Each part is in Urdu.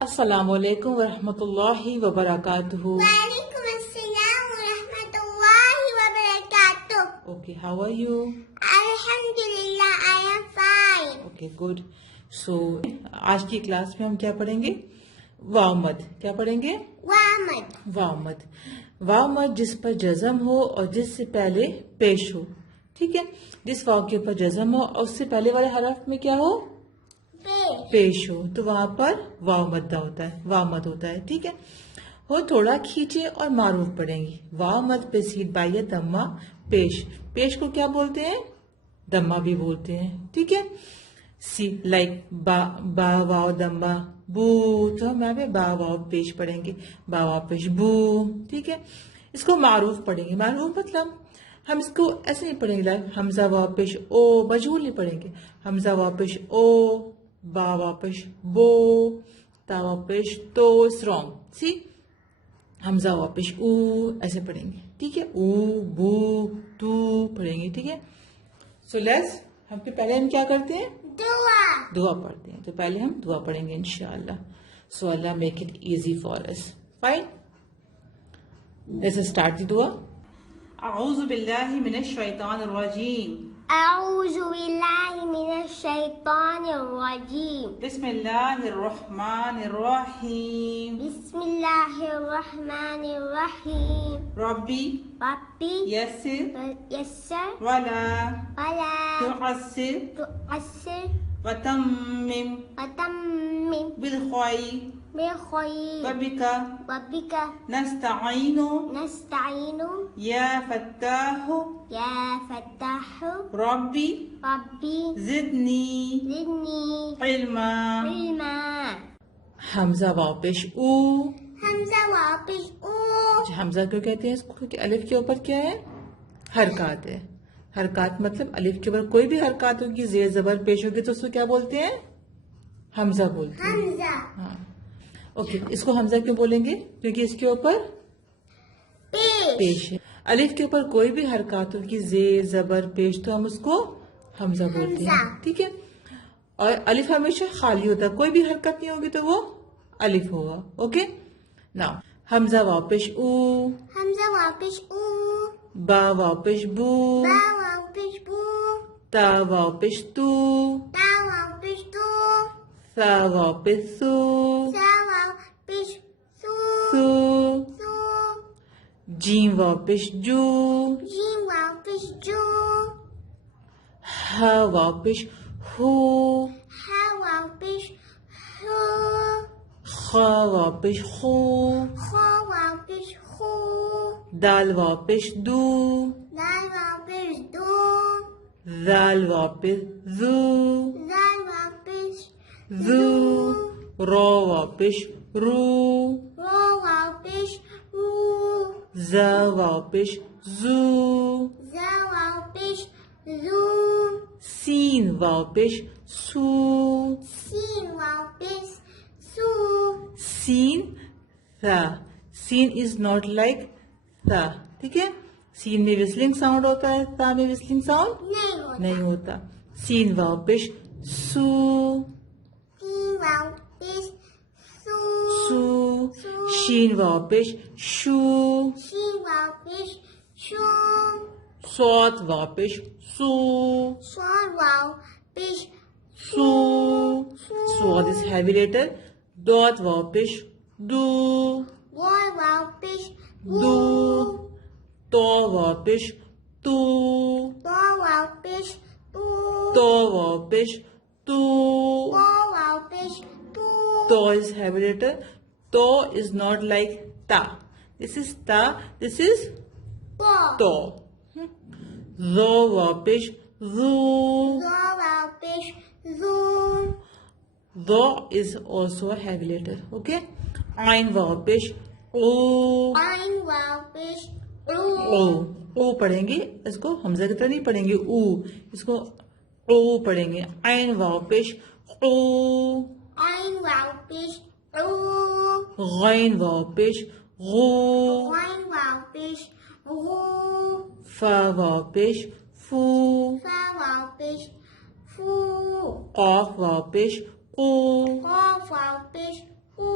السلام علیکم ورحمۃ اللہ وبرکاتہ. وعلیکم السلام ورحمۃ اللہ وبرکاتہ. Okay, how are you? الحمدللہ I am fine. Okay, good. So, آج کی کلاس میں ہم کیا پڑھیں گے؟ واو مد. کیا پڑھیں گے؟ وامد. واو مد. واو مد جس پر جزم ہو اور جس سے پہلے پیش ہو. ٹھیک ہے، جس واو کے اوپر جزم ہو اور اس سے پہلے والے حرف میں کیا ہو؟ پیش ہو، تو وہاں پر واو مدہ ہوتا ہے، واو مد ہوتا ہے. ٹھیک ہے، ہو تھوڑا کھینچے اور معروف پڑھیں گی. واو مد پہ سیدھ بائی دمہ پیش. پیش کو کیا بولتے ہیں؟ دمہ بھی بولتے ہیں. ٹھیک ہے، سی لائک با واو دمہ بو، تو ہم یہاں پہ با واو پیش پڑھیں گے، با واو پیش بو. ٹھیک ہے، اس کو معروف پڑھیں گے. معروف مطلب ہم اس کو ایسے نہیں پڑھیں گے لائک حمزہ واو پیش او، مجہول نہیں پڑھیں گے. حمزہ واو پیش او، با واپش بو، تا واپش تو. اسٹرانگ سی حمزہ واپش او ایسے پڑھیں گے. ٹھیک ہے، او بو تو پڑھیں گے. ٹھیک ہے، سو لیٹس پہلے ہم کیا کرتے ہیں؟ دعا پڑھتے ہیں. تو پہلے ہم دعا پڑھیں گے انشاءاللہ. So Allah make it easy for us. Fine, let's start the دعا. اعوذ باللہ من الشیطان الرجیم. اعوذ باللہ من الشیطان الرجیم. بسم اللہ الرحمن الرحیم. بسم اللہ الرحمن الرحیم. ربی ربی یسر یسر ولا ولا تعسر تعسر وتمم وتمم بالخیر بالخیر وبک وبک نستعین نستعین یا فتاح یا فتاح ربی ربی زدنی زدنی علما. علما. حمزہ واو پیش او. حمزہ واپس او. حمزہ کیوں کہتے ہیں اس کو؟ کیونکہ الف کے اوپر کیا ہے؟ حرکات ہے. حرکات مطلب الف کے اوپر کوئی بھی حرکات ہوگی، زیر زبر پیش ہوگی تو اس کو کیا بولتے ہیں؟ حمزہ بولتے ہیں. حمزہ ہاں اوکے، اس کو حمزہ کیوں بولیں گے؟ کیونکہ اس کے اوپر پیش ہے. الف کے اوپر کوئی بھی حرکات ہوگی، زیر زبر پیش، تو ہم اس کو حمزہ بولتے ہیں. حمزہ. ٹھیک ہے، اور الف ہمیشہ خالی ہوتا ہے، کوئی بھی حرکت نہیں ہوگی تو وہ الف ہوگا. اوکے، ناؤ حمزہ واپش او، حمزہ واپس او. با واپش بو، با واپس بو. تا واپش تو، تا واپس تو. سا واپس سو، سا واپس سو. سو. سو. جیم واپش جو، جیم واپس جو. ہا واپش ہو، ہا واپس ہو. خا واپش خو، خو واپس خو. دال واپش دو، دال واپس دو. زال واپس زو، دال واپس زو. رو واپش رو، رو واپس رو. زا واپش زو. زا واپس زو. سین واپش سو. سین واپس سو. سین تھا. سین از ناٹ لائک تھا. ٹھیک ہے، سین میں وسلنگ ساؤنڈ ہوتا ہے، تا میں وسلنگ ساؤنڈ نہیں ہوتا. نہیں ہوتا. سین واپش سو، سین واپس سو. سو. سو. شین واپش شو، شین واپس شو. صاد واپش سو، سون واپس سو. صاد is heavy letter. دوت واپش دو، وال واپس دو. تو واپش تو، تو واپس تو. تو واپش تو. تو واپس تو. To is heavy letter. To is not like ta. This is ta. This is تو. to. Zo واپش zo. زو واپس زو. Zo is also a heavy letter. Okay. Ain واپش o. آئین واپس او. او. او پڑھیں گے اس کو، حمزہ کی طرح نہیں پڑھیں گے او، اس کو او پڑھیں گے. عین واپش او. آئین واپس او. غین واپش غو. غین واپس غو. فا واپش فو. فا واپس فو. قاف واپش قو. قاف واپس قو.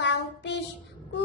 wow fish. Ku.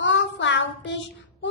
Kof wow fish. Ku.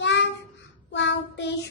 Kaf wow fish. Ku.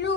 Lu.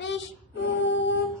fish. Mu.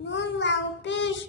Nun wow fish.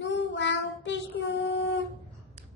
Nun wow fish. Nu.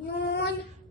Nun.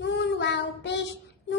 Nun wow fish. Nu.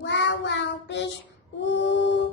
Wow wow fish. Wu.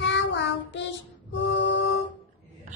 Ha wow fish. Hu.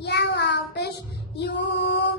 Ya wow fish. You.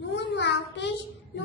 Nun wow fish. Nu.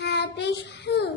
Ha fish. Hu.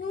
Nu.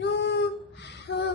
Nu. Hu.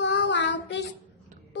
To wow fish. Tu.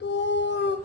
Tu.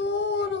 Tu.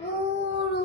Turu.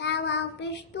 Ta wow fish. Tu.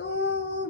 tu.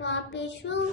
Wa fish. Ru.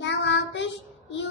Ya wow fish. You.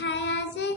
Hayase. He.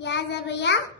Ya zabaya.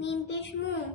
Mim fish. Mu.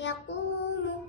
Yaqumu.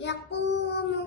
Yaqumu.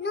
Nu.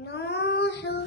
Nuhu.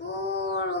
Turu.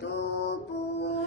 Tubu.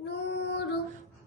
Nuru.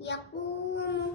Yaqumu.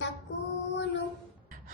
Takunu.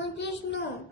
fish. Nu.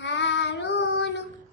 Harunu.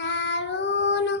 Harunu.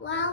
Wow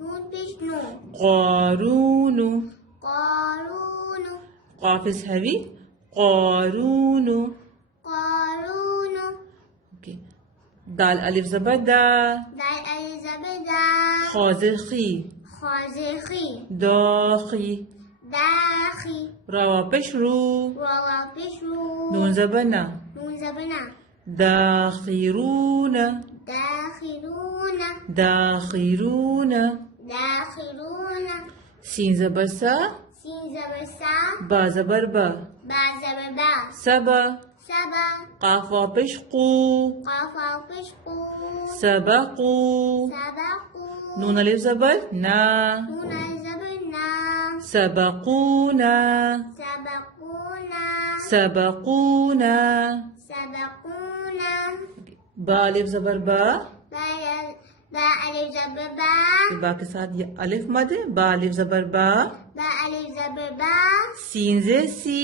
Nun fish. Nu. قارونو. Qarunu. قاف is heavy, قارونو. Qarunu. دال الف زبر دا. دال الف زبر دا. خا زر خی. خا زر خی. دا خی. داخی. را پیش رو. را پیش رو. نون زبر نا. نون زبر نا. داخرون. داخلون. داخرون. داخلون. سین زبر سا. سین زبر سا. با زبر با. با زبر با. سبا. سبا. قاف پیش قو. قاف پیش قو. سبقو. سبقو. نون الف زبر نا. نون الف زبر نا. سبقونا. سبقونا. سبقونا. سبقونا. با الف زبر با. با الف زبر با. با کے ساتھ یہ الف مد ہے. با الف زبر با. با الف زبر با. سین زیر سی.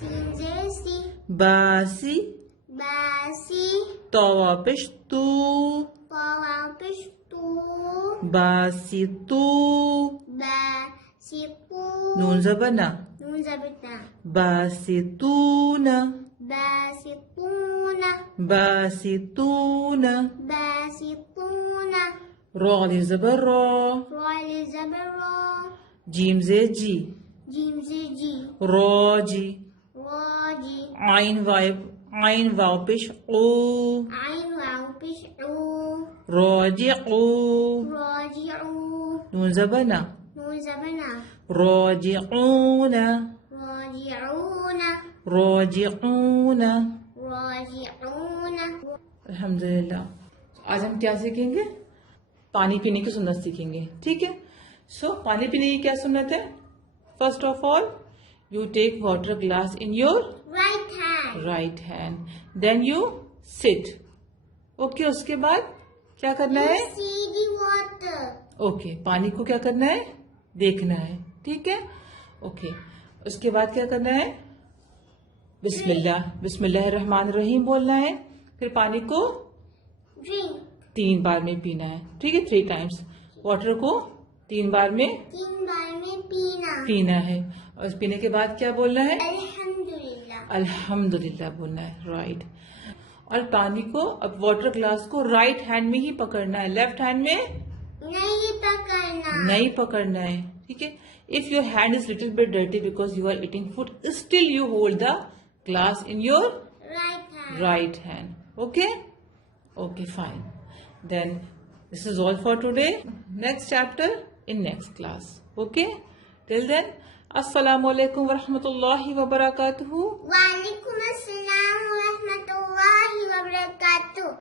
سین زیر سی. باسی. باسی. تو پیش تو. با پیش تو. باسی تو. باسی کو. نون زبر نا. نون زبر نا. باسی تونا. باسی کونا. باسی تونا. باسی کونا. رو الف زبر رو. را الف زبر را. جیم زیر جی. جیم زیر جی. رو جی. راجی. عین واو پیش او. عین واو پیش او. راجعو. راجعو. نون زبر نا. نون زبر نا. راجعون. راجعون. راجعون. راجعون. الحمدللہ. آج ہم کیا سیکھیں گے؟ پانی پینے کی سنت سیکھیں گے. ٹھیک ہے. سو پانی پینے کی کیا سنت ہے؟ First of all you take water glass in your Right hand. Right hand. Then you sit. Okay. اس کے بعد کیا کرنا ہے؟ See the water. اوکے. پانی کو کیا کرنا ہے؟ دیکھنا ہے. ٹھیک ہے. اوکے. اس کے بعد کیا کرنا ہے؟ بسم اللہ. بسم اللہ الرحمن الرحیم بولنا ہے. پھر پانی کو Drink. 3 بار میں پینا ہے. ٹھیک ہے. 3 ٹائمس. واٹر کو 3 بار میں 3 بار میں پینا. پینا ہے. اور اس پینے کے بعد کیا بولنا ہے؟ الحمدللہ. الحمدللہ بولنا ہے. رائٹ. اور پانی کو اب واٹر گلاس کو رائٹ ہینڈ میں ہی پکڑنا ہے. لیفٹ ہینڈ میں نہیں پکڑنا. نہیں پکڑنا ہے. ٹھیک ہے. If your hand is little bit dirty because you are eating food still you hold the glass in your Right hand. right hand. Okay? Okay, fine. Then this is all for today. Next chapter in next class. Okay? Till then, Assalamu alaikum wa rahmatullahi wa barakatuhu. Wa alaikum assalam.